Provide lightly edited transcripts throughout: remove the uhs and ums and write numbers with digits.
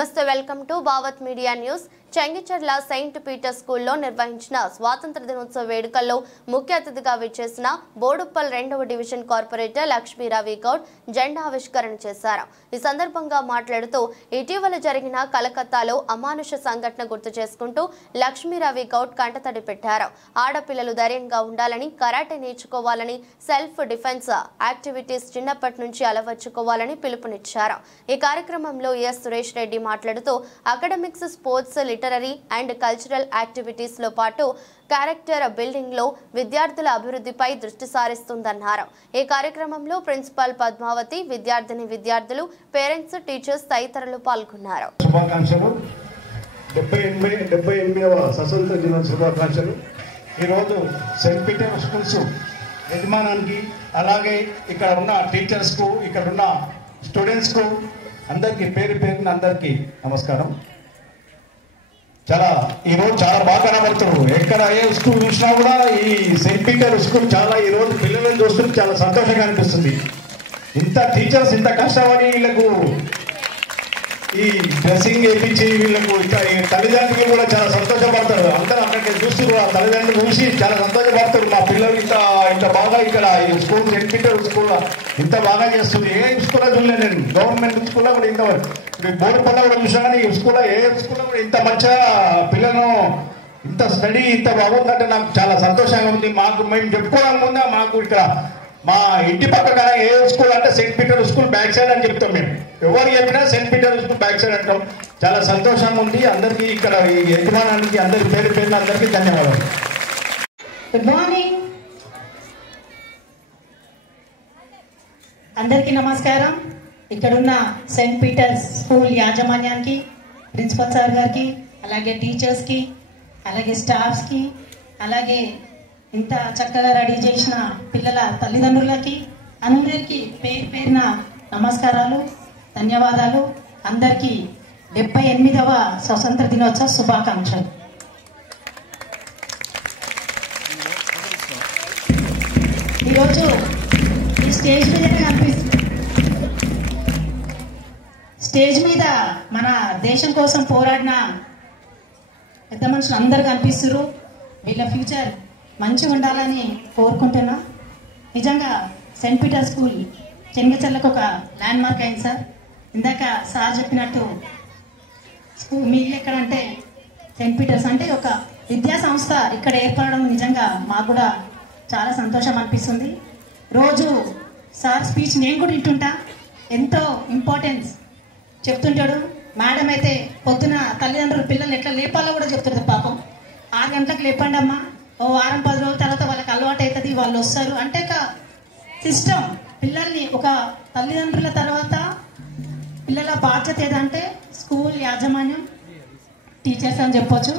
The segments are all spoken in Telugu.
నమస్తే, welcome to Bhavat media news. Chengicherla Saint Peter స్కూల్లో నిర్వహించిన స్వాతంత్ర దినోత్సవ వేడుకల్లో ముఖ్య అతిథిగా విచ్చేసిన బోడుప్పల్ 2వ డివిజన్ కార్పొరేటర్ లక్ష్మీరావి గౌడ్ జెండా ఆవిష్కరణ చేశారు. ఈ సందర్భంగా మాట్లాడుతూ ఇటీవల జరిగిన కలకత్తాలో అమానుష సంఘటన గుర్తు చేసుకుంటూ లక్ష్మీరావి గౌడ్ కంటతడి పెట్టారు. ఆడపిల్లలు ధైర్యంగా ఉండాలని, కరాటే నేర్చుకోవాలని, సెల్ఫ్ డిఫెన్స్ యాక్టివిటీస్ చిన్నప్పటి నుంచి అలవర్చుకోవాలని పిలుపునిచ్చారు. ఈ కార్యక్రమంలో ఎస్ సురేష్ రెడ్డి మాట్లాడుతూ academics, sports, literary and cultural activities లో పాటు క్యారెక్టర్ బిల్డింగ్ లో విద్యార్థుల అభివృద్ధిపై దృష్టి సారిస్తుందన్నారు. ఈ కార్యక్రమంలో ప్రిన్సిపల్ పద్మావతి, విద్యార్థులు, పేరెంట్స్, టీచర్స్ తదితరులు పాల్గొన్నారు. శుభాకాంక్షలు. 78వ స్వతంత్ర దినోత్సవ శుభాకాంక్షలు. ఈరోజు సెయింట్ పీటర్ స్కూల్స్ యజమానానికి, అలాగే ఇక్కడ ఉన్న టీచర్స్కు, ఇక్కడ ఉన్న స్టూడెంట్స్కు అందరికీ పేరున అందరికీ నమస్కారం. ఈరోజు చాలా బాగా కనబడుతున్నారు. ఎక్కడ ఏ స్కూల్ చూసినా కూడా ఈ సెయింట్ పీటర్ స్కూల్ చాలా ఈరోజు పిల్లలను చూస్తుంటే చాలా సంతోషంగా అనిపిస్తుంది. ఇంత టీచర్స్ ఇంత కష్టపడి వీళ్ళకు ఈ డ్రెస్సింగ్ వేయించి వీళ్ళకు తల్లిదండ్రులు కూడా చాలా సంతోషపడతారు. అందరూ అక్కడికి చూసి కూడా తల్లిదండ్రులు చూసి చాలా సంతోషపడతారు. మా పిల్లలు ఇంత బాగా ఇక్కడ ఈ స్కూల్ సెయింట్ పీటర్ స్కూల్ ఇంత బాగా చేస్తుంది. ఏ స్కూల్లో చూడలేదు నేను. గవర్నమెంట్ స్కూల్లో కూడా ఇంత బోర్డుపల్ల కూడా చూసినా కానీ ఈ స్కూల్లో ఏ స్కూల్లో కూడా ఇంత మంచిగా పిల్లలను ఇంత స్టడీ ఇంత బాగుందంటే నాకు చాలా సంతోషంగా ఉంది. మేము చెప్పుకోవడం ముందా మాకు ఇక్కడ మా ఇంటి పక్కన ఏ స్కూల్ అంటే Saint Peter school back side అని చెప్తాం. మేము ఎవరు చెప్పినా Saint Peter school back side అంటాం. చాలా సంతోషంగా ఉంది. అందరికీ ఇక్కడ ఈ యజమానానికి అందరి పేరున అందరికీ ధన్యవాదాలు. గుడ్ మార్నింగ్, అందరికీ నమస్కారం. ఇక్కడున్న సెయింట్ పీటర్స్ స్కూల్ యాజమాన్యానికి, ప్రిన్సిపల్ సార్ గారికి, అలాగే టీచర్స్కి, అలాగే స్టాఫ్స్కి, అలాగే ఇంత చక్కగా రెడీ చేసిన పిల్లల తల్లిదండ్రులకి అందరికీ పేరున నమస్కారాలు, ధన్యవాదాలు. అందరికీ 78వ స్వతంత్ర దినోత్సవ శుభాకాంక్షలు. ఈరోజు ఈ స్టేజ్ మీదనే కనిపిస్తుంది. స్టేజ్ మీద మన దేశం కోసం పోరాడిన పెద్ద మనుషులు అందరు కనిపిస్తున్నారు. వీళ్ళ ఫ్యూచర్ మంచిగా ఉండాలని కోరుకుంటున్నా. నిజంగా సెయింట్ పీటర్ స్కూల్ చెంగిచెర్లకు ఒక ల్యాండ్ మార్క్ అయింది సార్. ఇందాక సార్ చెప్పినట్టు స్కూల్ మీ ఎక్కడంటే సెయింట్ పీటర్స్ అంటే ఒక విద్యా సంస్థ ఇక్కడ ఏర్పడడం నిజంగా మాకు కూడా చాలా సంతోషం అనిపిస్తుంది. రోజు సార్ స్పీచ్ నేను కూడా వింటుంటా. ఎంతో ఇంపార్టెన్స్ చెప్తుంటాడు. మేడం అయితే పొద్దున తల్లిదండ్రులు పిల్లలు ఎట్లా లేపాలో కూడా చెప్తుంటారు. పాపం 6 గంటలకు లేపండి అమ్మా, ఓ వారం 10 రోజుల తర్వాత వాళ్ళకి అలవాటు అవుతుంది, వాళ్ళు వస్తారు అంటే ఒక సిస్టమ్. పిల్లల్ని ఒక తల్లిదండ్రుల తర్వాత పిల్లల బాధ్యత ఏదంటే స్కూల్ యాజమాన్యం, టీచర్స్ అని చెప్పొచ్చు.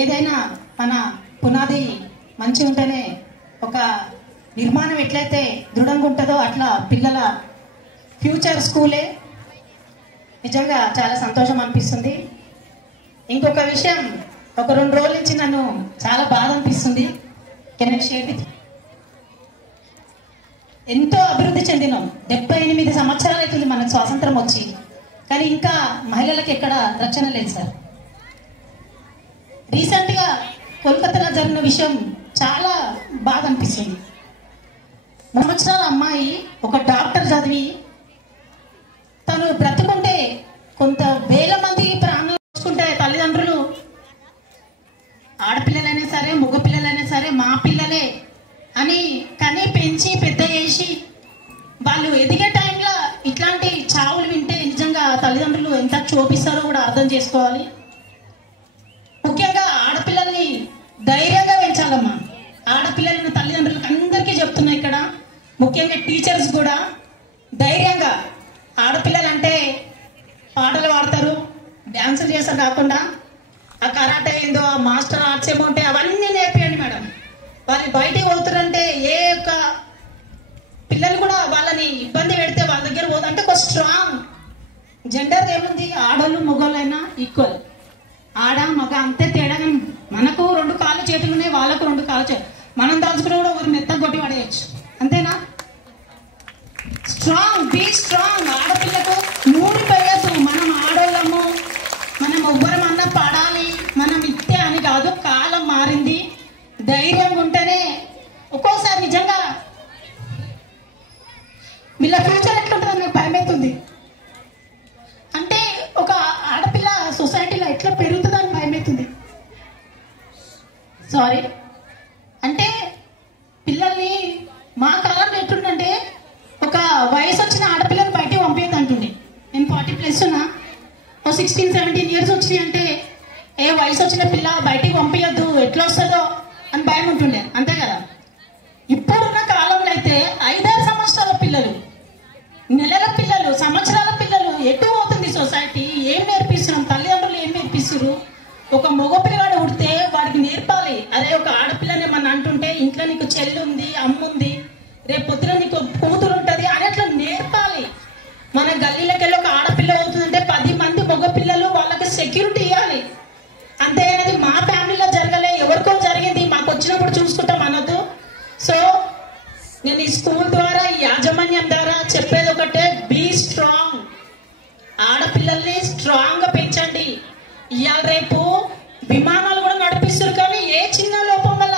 ఏదైనా మన పునాది మంచిగా ఉంటేనే ఒక నిర్మాణం ఎట్లయితే దృఢంగా ఉంటుందో అట్లా పిల్లల ఫ్యూచర్ స్కూలే. నిజంగా చాలా సంతోషం అనిపిస్తుంది. ఇంకొక విషయం, ఒక 2 రోజుల నుంచి నన్ను చాలా బాధ అనిపిస్తుంది. ఎంతో అభివృద్ధి చెందినాం. 78 సంవత్సరాలు అవుతుంది మనకు స్వాతంత్రం వచ్చి, కానీ ఇంకా మహిళలకు ఎక్కడ రక్షణ లేదు సార్. రీసెంట్గా కోల్కతాలో జరిగిన విషయం చాలా బాధ అనిపిస్తుంది. 3 సంవత్సరాల అమ్మాయి ఒక డాక్టర్ చదివి తను బ్రతుకుంటే కొంత వేల మంది ప్రాణాలు చూసుకుంటే తల్లిదండ్రులు, ఆడపిల్లలైనా సరే మగ పిల్లలైనా సరే మా పిల్లలే అని కని పెంచి పెద్ద చేసి వాళ్ళు ఎదిగే టైంలో ఇట్లాంటి చావులు వింటే నిజంగా తల్లిదండ్రులు ఎంత క్షోభిస్తారో కూడా అర్థం చేసుకోవాలి. ముఖ్యంగా ఆడపిల్లల్ని ధైర్యంగా పెంచాలమ్మా. ఆడపిల్లలను తల్లిదండ్రులకు అందరికీ చెప్తున్నా ఇక్కడ, ముఖ్యంగా టీచర్స్ కూడా ధైర్యంగా. ఆడపిల్లలు అంటే పాటలు పాడతారు, డ్యాన్సులు చేస్తారు కాకుండా ఆ కరాటే ఏందో, ఆ మాస్టల్ ఆర్ట్స్ ఏమో ఉంటాయి, అవన్నీ నేర్పియండి మేడం. వాళ్ళు బయటికి పోతారంటే ఏ ఒక్క పిల్లలు కూడా వాళ్ళని ఇబ్బంది పెడితే వాళ్ళ దగ్గర పోదు అంటే ఒక స్ట్రాంగ్ జెండర్ ఏముంది, ఆడోళ్ళు మగోళ్ళైనా ఈక్వల్. ఆడ మగ అంతే తేడా. మనకు 2 కాళ్ళు చేతులు ఉన్నాయి, వాళ్ళకు 2 కాళ్ళు చేతులు. మనం దాచుకుని కూడా ఒకరు మెత్త కొట్టి పడేయచ్చు. అంతేనా? Strong, be strong. ఆడపిల్లకు ఊడిపోయద్దు. మనం ఆడోళ్ళము, మనం ఎవ్వరమన్నా పడాలి, మనం ఇత్తే అని కాదు. కాలం మారింది. ధైర్యం ఉంటేనే ఒక్కోసారి నిజంగా వీళ్ళ ఫ్యూచర్ ఎట్లుంటుందని నాకు భయమవుతుంది. అంటే ఒక ఆడపిల్ల సొసైటీలో ఎట్లా పెరుగుతుందని భయమవుతుంది. సారీ. అంటే పిల్లల్ని మా కాలంలో ఎట్లుందంటే ఒక వయసు వచ్చిన ఆడపిల్లని బయటికి పంపేది అంటుండే. నేను 40+ ఉన్నా. ఓ 16-17 ఇయర్స్ వచ్చినాయి అంటే ఏ వయసు వచ్చిన పిల్ల బయటికి పంపించద్దు, ఎట్లా వస్తుందో అని భయం ఉంటుండే. అంతే కదా? ఇప్పుడున్న కాలంలో అయితే 5-6 సంవత్సరాల పిల్లలు, నెలల పిల్లలు, సంవత్సరాల పిల్లలు ఎటు అవుతుంది సొసైటీ? ఏం నేర్పిస్తున్నాం? తల్లిదండ్రులు ఏం నేర్పిస్తున్నారు? ఒక మగ పిల్లగాడు ఉడితే వాడికి నేర్పాలి. అరే ఒక ఆడపిల్లని మన అంటుంటే ఇంట్లో నీకు చెల్లి ఉంది, అమ్మ ఉంది, రేపు పొద్దున నీకు కూతురు ఉంటుంది అని అట్లా నేర్పాలి. మన గల్లీలకెళ్ళి ఒక ఆడపిల్ల అవుతుందంటే 10 మంది మగ పిల్లలు వాళ్ళకి సెక్యూరిటీ ఇవ్వాలి. అంతేగాని మా ఫ్యామిలీలో జరగలే, ఎవరికో జరిగింది, మాకు వచ్చినప్పుడు చూసుకుంటాం అనొద్దు. సో నేను ఈ స్కూల్ ద్వారా, ఈ యాజమాన్యం ద్వారా చెప్పేది ఒకటే, బీ స్ట్రాంగ్. ఆడపిల్లల్ని స్ట్రాంగ్ గా పెంచండి. ఇవాళ రేపు విమానాలు కూడా నడిపిస్తారు, కానీ ఏ చిన్న లోపం వల్ల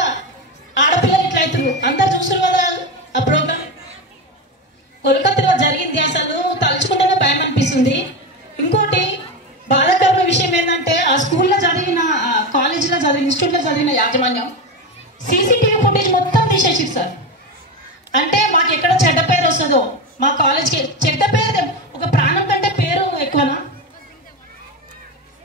ఆడపిల్లలు ఇట్లా అవుతారు. అందరు చూస్తారు కదా ఆ ప్రోగ్రామ్. కోల్కతాలో జరిగింది. అసలు తలుచుకుంటేనే భయం అనిపిస్తుంది. ఇంకోటి బాధాకరమైన విషయం ఏంటంటే ఆ స్కూల్లో చదివిన, కాలేజీలో చదివిన, ఇన్స్టిట్యూట్లో చదివిన యాజమాన్యం సీసీటీవీ ఫుటేజ్ మొత్తం తీసేసిరు సార్. అంటే మాకు ఎక్కడ చెడ్డ పేరు వస్తుందో, మా కాలేజ్కి చెడ్డ పేరు, ఒక ప్రాణం కంటే పేరు ఎక్కువనా?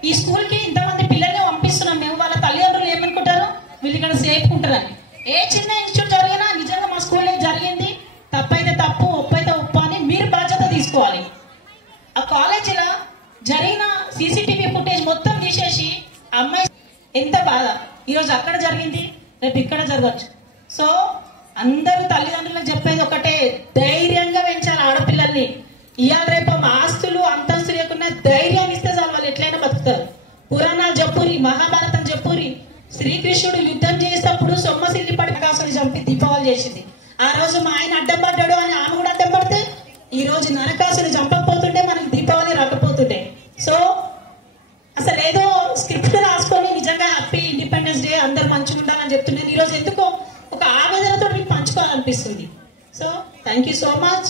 ఈ స్కూల్కి ఇంతమంది పిల్లల్ని పంపిస్తున్నాం మేము, వాళ్ళ తల్లిదండ్రులు ఏమనుకుంటారు? వీళ్ళు ఇక్కడ సేఫ్ ఉంటారని. ఏ చిన్న ఇన్స్టిట్యూట్ జరిగినా నిజంగా మా స్కూల్లో జరిగింది, తప్పైతే తప్పు, ఒప్పైతే ఒప్పు అని మీరు బాధ్యత తీసుకోవాలి. ఆ కాలేజీలో జరిగిన సీసీటీవీ ఫుటేజ్ మొత్తం తీసేసి అమ్మాయి ఎంత బాధ. ఈరోజు అక్కడ జరిగింది, రేపు ఇక్కడ జరగచ్చు. సో అందరూ తల్లిదండ్రులకు చెప్పేది ఒకటే, ధైర్యంగా పెంచాలి ఆడపిల్లల్ని. ఇవాళ రేపు ఆస్తులు అంతస్తులు లేకుండా ధైర్యాన్ని ఇస్తే చాలు, వాళ్ళు ఎట్లయినా బతుకుతారు. పురాణాలు చెప్పురి, మహాభారతం చెప్పురి. శ్రీకృష్ణుడు యుద్ధం చేసేటప్పుడు సొమ్మసిల్లి పడి నరకాసుని చంపి దీపావళి చేసింది. ఆ రోజు మా ఆయన అడ్డం పడ్డాడు అని ఆమె కూడా అడ్డం పడితే ఈ రోజు నరకాసుని చంపకపోతుంటే మనకి దీపావళి రాకపోతుంటే. సో అసలు ఏదో స్క్రిప్ట్ రాసుకొని నిజంగా హ్యాపీ ఇండిపెండెన్స్ డే, అందరు మంచిగా ఉండాలని చెప్తున్నాను. ఈ రోజు ఎందుకో ఒక ఆవేదనతో మీకు పంచుకోవాలనిపిస్తుంది. So thank you so much.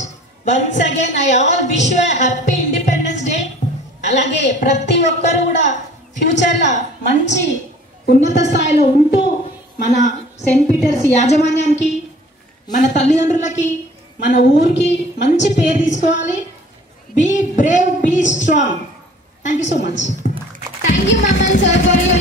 Once again I all wish you happy Independence Day. అలాగే ప్రతి ఒక్కరు కూడా ఫ్యూచర్లో మంచి ఉన్నత స్థాయిలో ఉంటూ మన సెయింట్ పీటర్స్ యాజమాన్యానికి, మన తల్లిదండ్రులకి, మన ఊరికి మంచి పేరు తీసుకోవాలి. Be brave, be strong. Thank you so much. Thank you, Maman sir, for your